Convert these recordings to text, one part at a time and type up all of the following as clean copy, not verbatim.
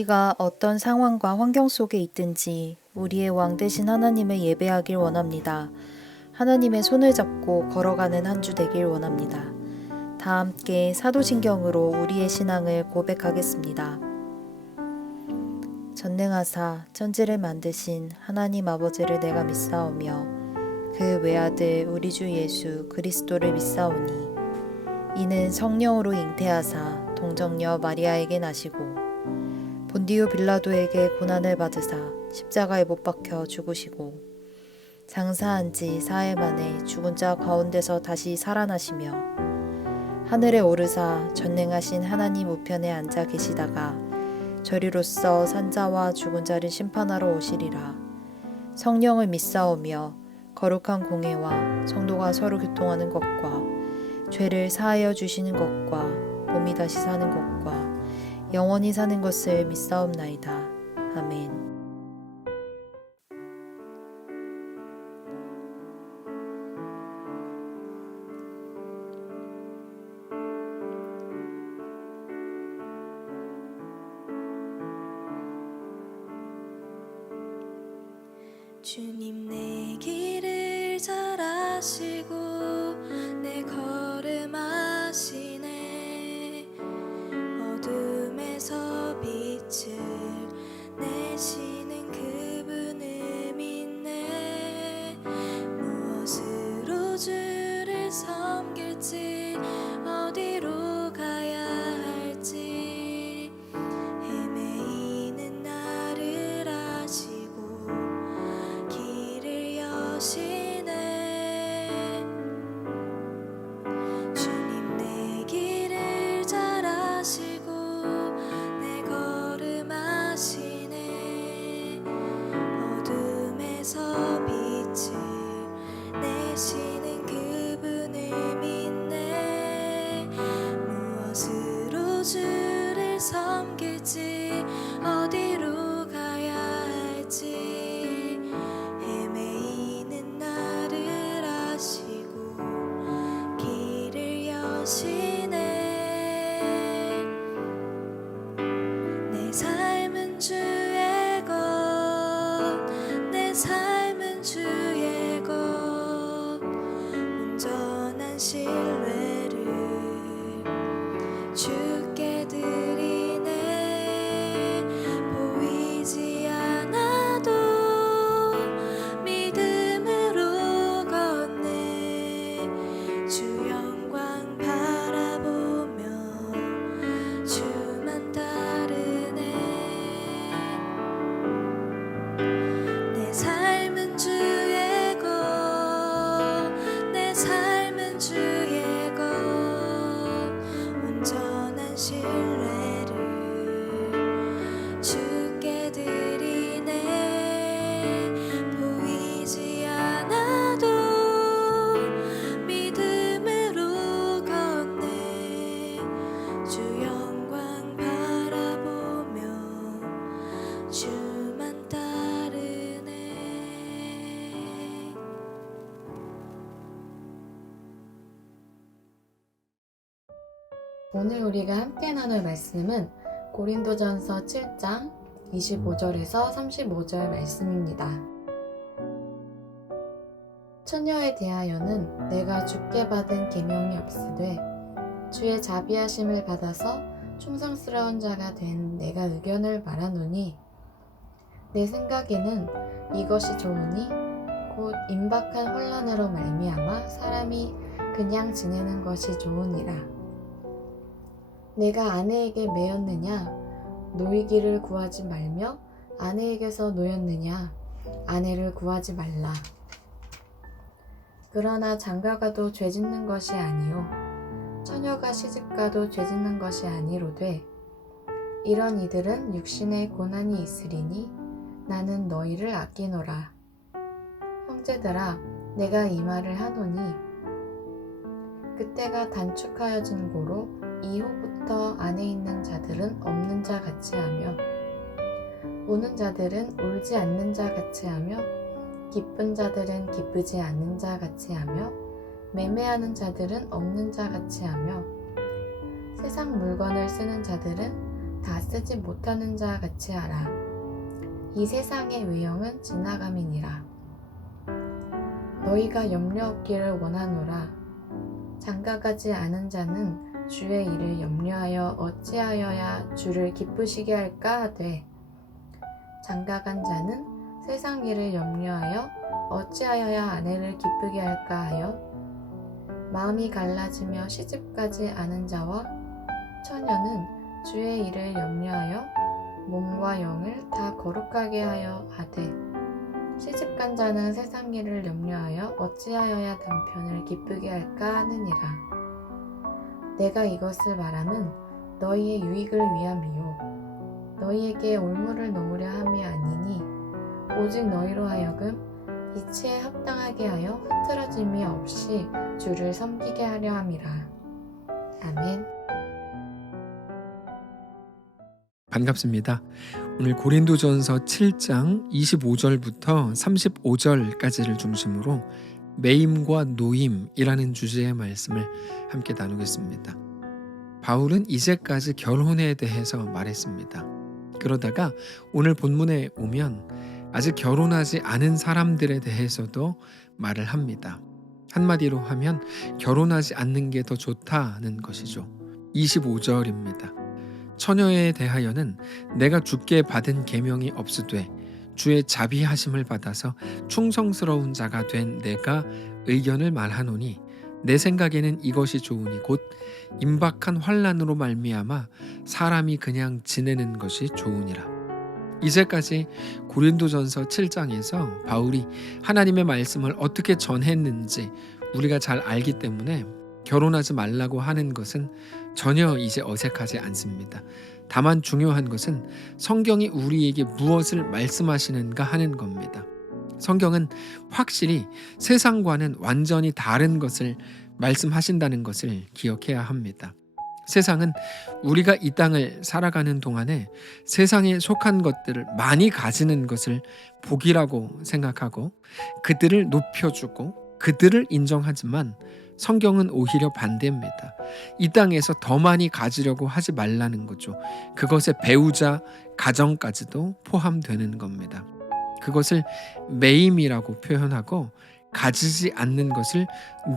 우리가 어떤 상황과 환경 속에 있든지 우리의 왕 되신 하나님을 예배하길 원합니다. 하나님의 손을 잡고 걸어가는 한 주 되길 원합니다. 다 함께 사도신경으로 우리의 신앙을 고백하겠습니다. 전능하사 천지를 만드신 하나님 아버지를 내가 믿사오며 그 외아들 우리 주 예수 그리스도를 믿사오니 이는 성령으로 잉태하사 동정녀 마리아에게 나시고 본디오 빌라도에게 고난을 받으사 십자가에 못 박혀 죽으시고 장사한 지 사흘 만에 죽은 자 가운데서 다시 살아나시며 하늘에 오르사 전능하신 하나님 우편에 앉아 계시다가 저리로서 산자와 죽은 자를 심판하러 오시리라. 성령을 믿사오며 거룩한 공회와 성도가 서로 교통하는 것과 죄를 사하여 주시는 것과 몸이 다시 사는 것과 영원히 사는 것을 믿사옵나이다. 아멘. 주님 내 길을 잘 아시고 내 걸음 아시네. 어둠에서 빛을 내시는 그분을 믿네. 무엇으로 주를 섬길지 어디로 가야 할지 헤매이는 나를 아시고 길을 여시네. 주님 내 길을 잘 아시고 내 걸음 아시네. 어둠에서 빛을 내시는 그분을 믿네. 무엇으로 주를 섬길지 어디로 가야 할지 헤매이는 나를 아시고 길을 여시네. 내 삶은 주의 것, 내 삶은 주의 것, 온전한 신뢰를 주께 드리네. 보이지 않아도 믿음으로 걷네. 주 영광 바라보며 주만 따르네. 내 삶은 주의 것, 내 삶은 주의 것, 온전한 신뢰를 주께 드리네. 보이지 않아도 믿음으로 걷네. 주 영광 바라보며 주만 따르네. 오늘 우리가 함께 나눌 말씀은 고린도전서 7장 25절에서 35절 말씀입니다. 처녀에 대하여는 내가 주께 받은 계명이 없으되 주의 자비하심을 받아서 충성스러운 자가 된 내가 의견을 말하노니 내 생각에는 이것이 좋으니 곧 임박한 혼란으로 말미암아 사람이 그냥 지내는 것이 좋으니라. 내가 아내에게 매였느냐? 노이기를 구하지 말며 아내에게서 노였느냐? 아내를 구하지 말라. 그러나 장가가도 죄짓는 것이 아니요 처녀가 시집가도 죄짓는 것이 아니로되 이런 이들은 육신의 고난이 있으리니 나는 너희를 아끼노라. 형제들아 내가 이 말을 하노니 그때가 단축하여진 고로 이후부터 안에 있는 자들은 없는 자 같이 하며 우는 자들은 울지 않는 자 같이 하며 기쁜 자들은 기쁘지 않는 자 같이 하며 매매하는 자들은 없는 자 같이 하며 세상 물건을 쓰는 자들은 다 쓰지 못하는 자 같이 하라. 이 세상의 외형은 지나감이니라. 너희가 염려 없기를 원하노라. 장가가지 않은 자는 주의 일을 염려하여 어찌하여야 주를 기쁘시게 할까 하되, 장가간 자는 세상 일을 염려하여 어찌하여야 아내를 기쁘게 할까 하여, 마음이 갈라지며 시집가지 않은 자와 처녀는 주의 일을 염려하여 몸과 영을 다 거룩하게 하여 하되, 시집간 자는 세상 일을 염려하여 어찌하여야 남편을 기쁘게 할까 하느니라. 내가 이것을 말함은 너희의 유익을 위함이요 너희에게 올무를 놓으려 함이 아니니, 오직 너희로 하여금 이치에 합당하게 하여 흐트러짐이 없이 주를 섬기게 하려 함이라. 아멘. 반갑습니다. 오늘 고린도전서 7장 25절부터 35절까지를 중심으로 매임과 노임이라는 주제의 말씀을 함께 나누겠습니다. 바울은 이제까지 결혼에 대해서 말했습니다. 그러다가 오늘 본문에 오면 아직 결혼하지 않은 사람들에 대해서도 말을 합니다. 한마디로 하면 결혼하지 않는 게 더 좋다는 것이죠. 25절입니다. 처녀에 대하여는 내가 주께 받은 계명이 없으되 주의 자비하심을 받아서 충성스러운 자가 된 내가 의견을 말하노니, 내 생각에는 이것이 좋으니 곧 임박한 환난으로 말미암아 사람이 그냥 지내는 것이 좋으니라. 이제까지 고린도전서 7장에서 바울이 하나님의 말씀을 어떻게 전했는지 우리가 잘 알기 때문에 결혼하지 말라고 하는 것은 전혀 이제 어색하지 않습니다. 다만 중요한 것은 성경이 우리에게 무엇을 말씀하시는가 하는 겁니다. 성경은 확실히 세상과는 완전히 다른 것을 말씀하신다는 것을 기억해야 합니다. 세상은 우리가 이 땅을 살아가는 동안에 세상에 속한 것들을 많이 가지는 것을 복이라고 생각하고 그들을 높여주고 그들을 인정하지만, 성경은 오히려 반대입니다. 이 땅에서 더 많이 가지려고 하지 말라는 거죠. 그것에 배우자, 가정까지도 포함되는 겁니다. 그것을 매임이라고 표현하고 가지지 않는 것을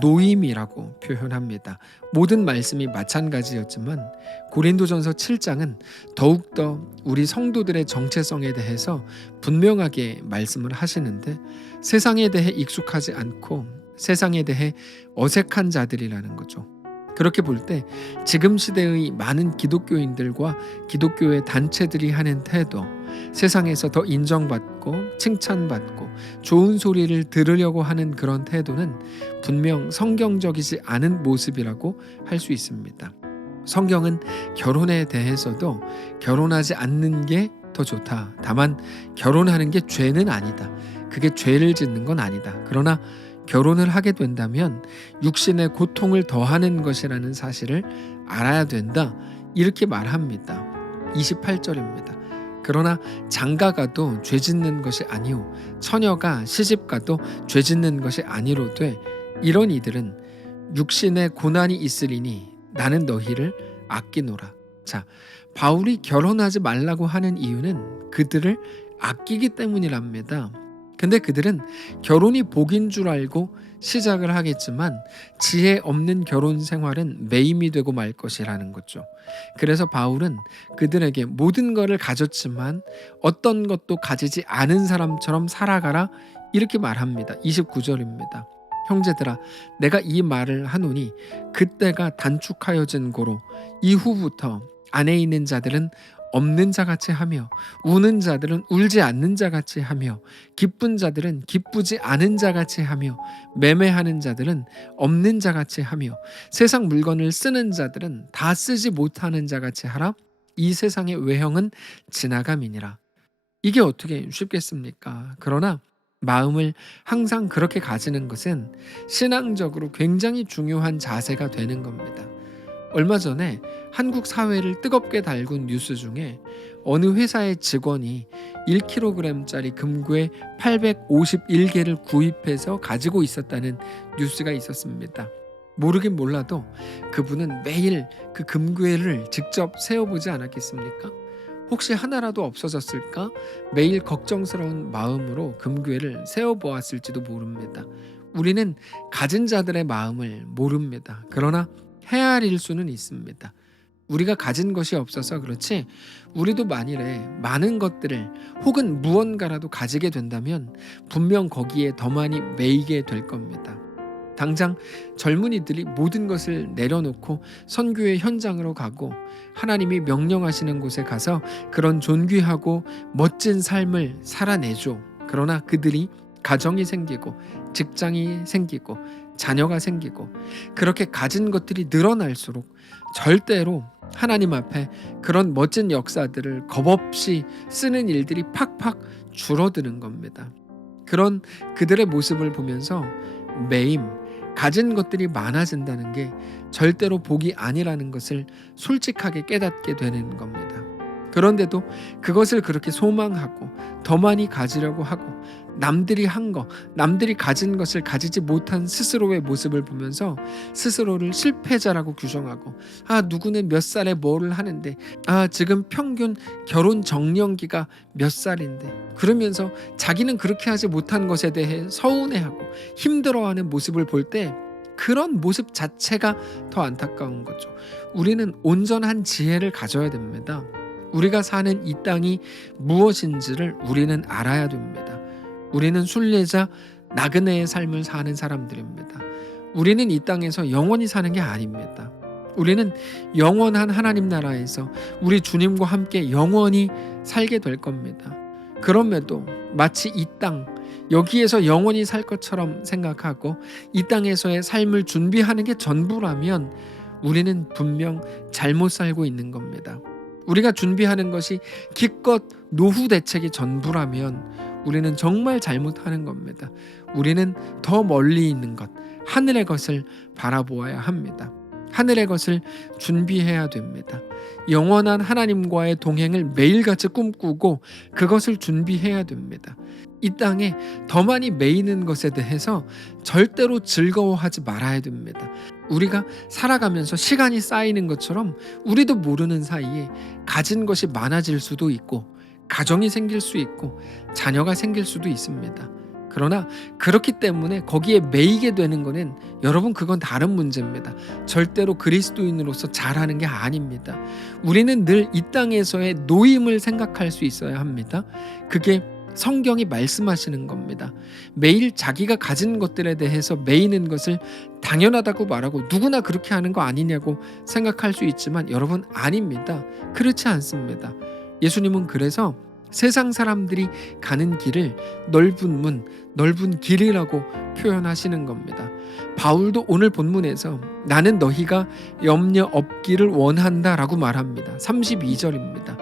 노임이라고 표현합니다. 모든 말씀이 마찬가지였지만 고린도전서 7장은 더욱더 우리 성도들의 정체성에 대해서 분명하게 말씀을 하시는데, 세상에 대해 익숙하지 않고 세상에 대해 어색한 자들이라는 거죠. 그렇게 볼 때 지금 시대의 많은 기독교인들과 기독교의 단체들이 하는 태도, 세상에서 더 인정받고 칭찬받고 좋은 소리를 들으려고 하는 그런 태도는 분명 성경적이지 않은 모습이라고 할 수 있습니다. 성경은 결혼에 대해서도 결혼하지 않는 게 더 좋다. 다만 결혼하는 게 죄는 아니다. 그게 죄를 짓는 건 아니다. 그러나 결혼을 하게 된다면 육신의 고통을 더하는 것이라는 사실을 알아야 된다. 이렇게 말합니다. 28절입니다. 그러나 장가가도 죄 짓는 것이 아니오 처녀가 시집가도 죄 짓는 것이 아니로되 이런 이들은 육신의 고난이 있으리니 나는 너희를 아끼노라. 자, 바울이 결혼하지 말라고 하는 이유는 그들을 아끼기 때문이랍니다. 근데 그들은 결혼이 복인 줄 알고 시작을 하겠지만 지혜 없는 결혼 생활은 매임이 되고 말 것이라는 거죠. 그래서 바울은 그들에게 모든 것을 가졌지만 어떤 것도 가지지 않은 사람처럼 살아가라 이렇게 말합니다. 29절입니다. 형제들아, 내가 이 말을 하노니 그때가 단축하여진 고로 이후부터 안에 있는 자들은 없는 자같이 하며 우는 자들은 울지 않는 자같이 하며 기쁜 자들은 기쁘지 않은 자같이 하며 매매하는 자들은 없는 자같이 하며 세상 물건을 쓰는 자들은 다 쓰지 못하는 자같이 하라. 이 세상의 외형은 지나감이니라. 이게 어떻게 쉽겠습니까? 그러나 마음을 항상 그렇게 가지는 것은 신앙적으로 굉장히 중요한 자세가 되는 겁니다. 얼마 전에 한국 사회를 뜨겁게 달군 뉴스 중에 어느 회사의 직원이 1kg짜리 금괴 851개를 구입해서 가지고 있었다는 뉴스가 있었습니다. 모르긴 몰라도 그분은 매일 그 금괴를 직접 세어보지 않았겠습니까? 혹시 하나라도 없어졌을까? 매일 걱정스러운 마음으로 금괴를 세어보았을지도 모릅니다. 우리는 가진 자들의 마음을 모릅니다. 그러나 헤아릴 수는 있습니다. 우리가 가진 것이 없어서 그렇지 우리도 만일에 많은 것들을 혹은 무언가라도 가지게 된다면 분명 거기에 더 많이 매이게 될 겁니다. 당장 젊은이들이 모든 것을 내려놓고 선교의 현장으로 가고 하나님이 명령하시는 곳에 가서 그런 존귀하고 멋진 삶을 살아내죠. 그러나 그들이 가정이 생기고 직장이 생기고 자녀가 생기고 그렇게 가진 것들이 늘어날수록 절대로 하나님 앞에 그런 멋진 역사들을 겁없이 쓰는 일들이 팍팍 줄어드는 겁니다. 그런 그들의 모습을 보면서 매임, 가진 것들이 많아진다는 게 절대로 복이 아니라는 것을 솔직하게 깨닫게 되는 겁니다. 그런데도 그것을 그렇게 소망하고 더 많이 가지려고 하고 남들이 한 거, 남들이 가진 것을 가지지 못한 스스로의 모습을 보면서 스스로를 실패자라고 규정하고 누구는 몇 살에 뭐를 하는데 지금 평균 결혼 정년기가 몇 살인데 그러면서 자기는 그렇게 하지 못한 것에 대해 서운해하고 힘들어하는 모습을 볼 때 그런 모습 자체가 더 안타까운 거죠. 우리는 온전한 지혜를 가져야 됩니다. 우리가 사는 이 땅이 무엇인지를 우리는 알아야 됩니다. 우리는 순례자 나그네의 삶을 사는 사람들입니다. 우리는 이 땅에서 영원히 사는 게 아닙니다. 우리는 영원한 하나님 나라에서 우리 주님과 함께 영원히 살게 될 겁니다. 그럼에도 마치 이 땅, 여기에서 영원히 살 것처럼 생각하고 이 땅에서의 삶을 준비하는 게 전부라면 우리는 분명 잘못 살고 있는 겁니다. 우리가 준비하는 것이 기껏 노후 대책이 전부라면 우리는 정말 잘못하는 겁니다. 우리는 더 멀리 있는 것, 하늘의 것을 바라보아야 합니다. 하늘의 것을 준비해야 됩니다. 영원한 하나님과의 동행을 매일같이 꿈꾸고 그것을 준비해야 됩니다. 이 땅에 더 많이 매이는 것에 대해서 절대로 즐거워하지 말아야 됩니다. 우리가 살아가면서 시간이 쌓이는 것처럼 우리도 모르는 사이에 가진 것이 많아질 수도 있고 가정이 생길 수 있고 자녀가 생길 수도 있습니다. 그러나 그렇기 때문에 거기에 매이게 되는 것은 여러분 그건 다른 문제입니다. 절대로 그리스도인으로서 잘하는 게 아닙니다. 우리는 늘 이 땅에서의 노임을 생각할 수 있어야 합니다. 그게 성경이 말씀하시는 겁니다. 매일 자기가 가진 것들에 대해서 매이는 것을 당연하다고 말하고 누구나 그렇게 하는 거 아니냐고 생각할 수 있지만 여러분 아닙니다. 그렇지 않습니다. 예수님은 그래서 세상 사람들이 가는 길을 넓은 문, 넓은 길이라고 표현하시는 겁니다. 바울도 오늘 본문에서 나는 너희가 염려 없기를 원한다라고 말합니다. 32절입니다.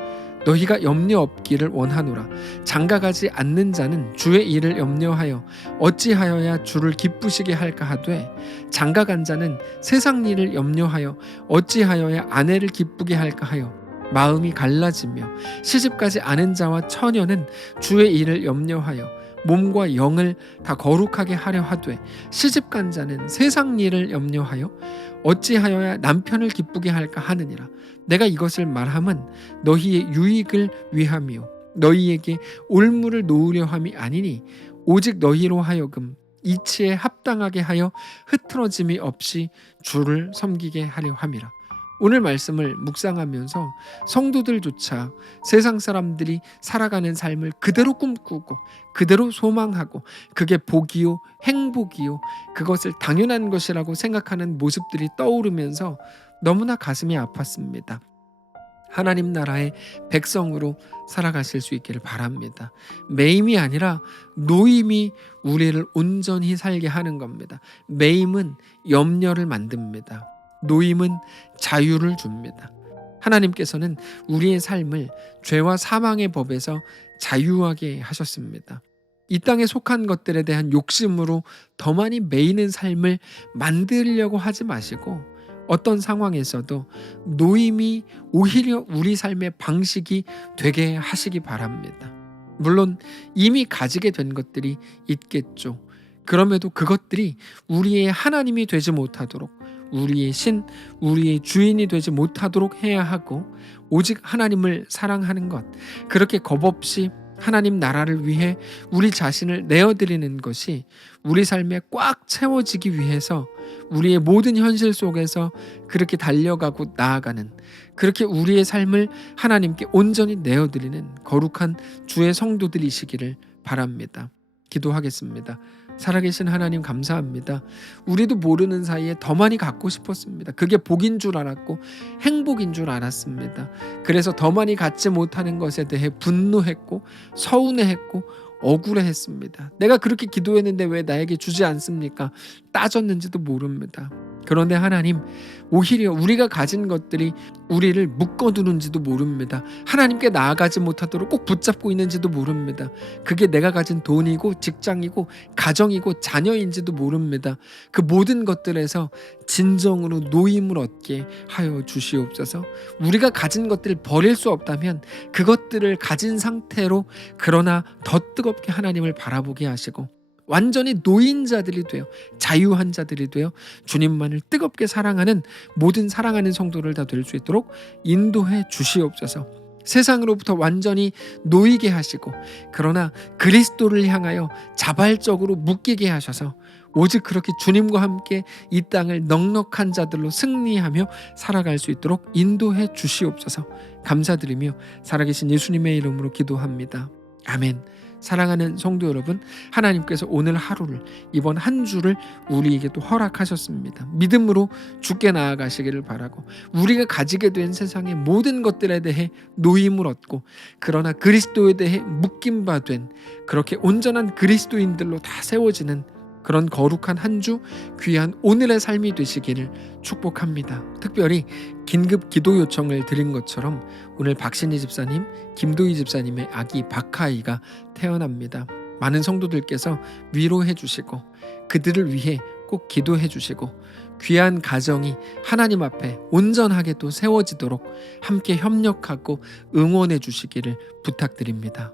너희가 염려 없기를 원하노라. 장가가지 않는 자는 주의 일을 염려하여 어찌하여야 주를 기쁘시게 할까 하되 장가간 자는 세상 일을 염려하여 어찌하여야 아내를 기쁘게 할까 하여 마음이 갈라지며 시집가지 않은 자와 처녀는 주의 일을 염려하여 몸과 영을 다 거룩하게 하려 하되 시집간 자는 세상 일을 염려하여 어찌하여야 남편을 기쁘게 할까 하느니라. 내가 이것을 말함은 너희의 유익을 위함이요 너희에게 올무를 놓으려 함이 아니니 오직 너희로 하여금 이치에 합당하게 하여 흐트러짐이 없이 주를 섬기게 하려 함이라. 오늘 말씀을 묵상하면서 성도들조차 세상 사람들이 살아가는 삶을 그대로 꿈꾸고 그대로 소망하고 그게 복이요 행복이요 그것을 당연한 것이라고 생각하는 모습들이 떠오르면서 너무나 가슴이 아팠습니다. 하나님 나라의 백성으로 살아가실 수 있기를 바랍니다. 매임이 아니라 노임이 우리를 온전히 살게 하는 겁니다. 매임은 염려를 만듭니다. 노임은 자유를 줍니다. 하나님께서는 우리의 삶을 죄와 사망의 법에서 자유하게 하셨습니다. 이 땅에 속한 것들에 대한 욕심으로 더 많이 매이는 삶을 만들려고 하지 마시고 어떤 상황에서도 노임이 오히려 우리 삶의 방식이 되게 하시기 바랍니다. 물론 이미 가지게 된 것들이 있겠죠. 그럼에도 그것들이 우리의 하나님이 되지 못하도록 우리의 신, 우리의 주인이 되지 못하도록 해야 하고 오직 하나님을 사랑하는 것, 그렇게 겁없이 하나님 나라를 위해 우리 자신을 내어드리는 것이 우리 삶에 꽉 채워지기 위해서 우리의 모든 현실 속에서 그렇게 달려가고 나아가는, 그렇게 우리의 삶을 하나님께 온전히 내어드리는 거룩한 주의 성도들이시기를 바랍니다. 기도하겠습니다. 살아계신 하나님 감사합니다. 우리도 모르는 사이에 더 많이 갖고 싶었습니다. 그게 복인 줄 알았고 행복인 줄 알았습니다. 그래서 더 많이 갖지 못하는 것에 대해 분노했고 서운해했고 억울해했습니다. 내가 그렇게 기도했는데 왜 나에게 주지 않습니까? 따졌는지도 모릅니다. 그런데 하나님, 오히려 우리가 가진 것들이 우리를 묶어두는지도 모릅니다. 하나님께 나아가지 못하도록 꼭 붙잡고 있는지도 모릅니다. 그게 내가 가진 돈이고 직장이고 가정이고 자녀인지도 모릅니다. 그 모든 것들에서 진정으로 노임을 얻게 하여 주시옵소서. 우리가 가진 것들을 버릴 수 없다면 그것들을 가진 상태로, 그러나 더 뜨겁게 하나님을 바라보게 하시고 완전히 노인자들이 되어 자유한 자들이 되어 주님만을 뜨겁게 사랑하는 모든 사랑하는 성도를 다 될 수 있도록 인도해 주시옵소서. 세상으로부터 완전히 놓이게 하시고 그러나 그리스도를 향하여 자발적으로 묶이게 하셔서 오직 그렇게 주님과 함께 이 땅을 넉넉한 자들로 승리하며 살아갈 수 있도록 인도해 주시옵소서. 감사드리며 살아계신 예수님의 이름으로 기도합니다. 아멘. 사랑하는 성도 여러분, 하나님께서 오늘 하루를, 이번 한 주를 우리에게 또 허락하셨습니다. 믿음으로 주께 나아가시기를 바라고 우리가 가지게 된 세상의 모든 것들에 대해 노임을 얻고 그러나 그리스도에 대해 묶임바 된 그렇게 온전한 그리스도인들로 다 세워지는 그런 거룩한 한 주, 귀한 오늘의 삶이 되시기를 축복합니다. 특별히 긴급 기도 요청을 드린 것처럼 오늘 박신희 집사님, 김도희 집사님의 아기 박하이가 태어납니다. 많은 성도들께서 위로해 주시고 그들을 위해 꼭 기도해 주시고 귀한 가정이 하나님 앞에 온전하게 또 세워지도록 함께 협력하고 응원해 주시기를 부탁드립니다.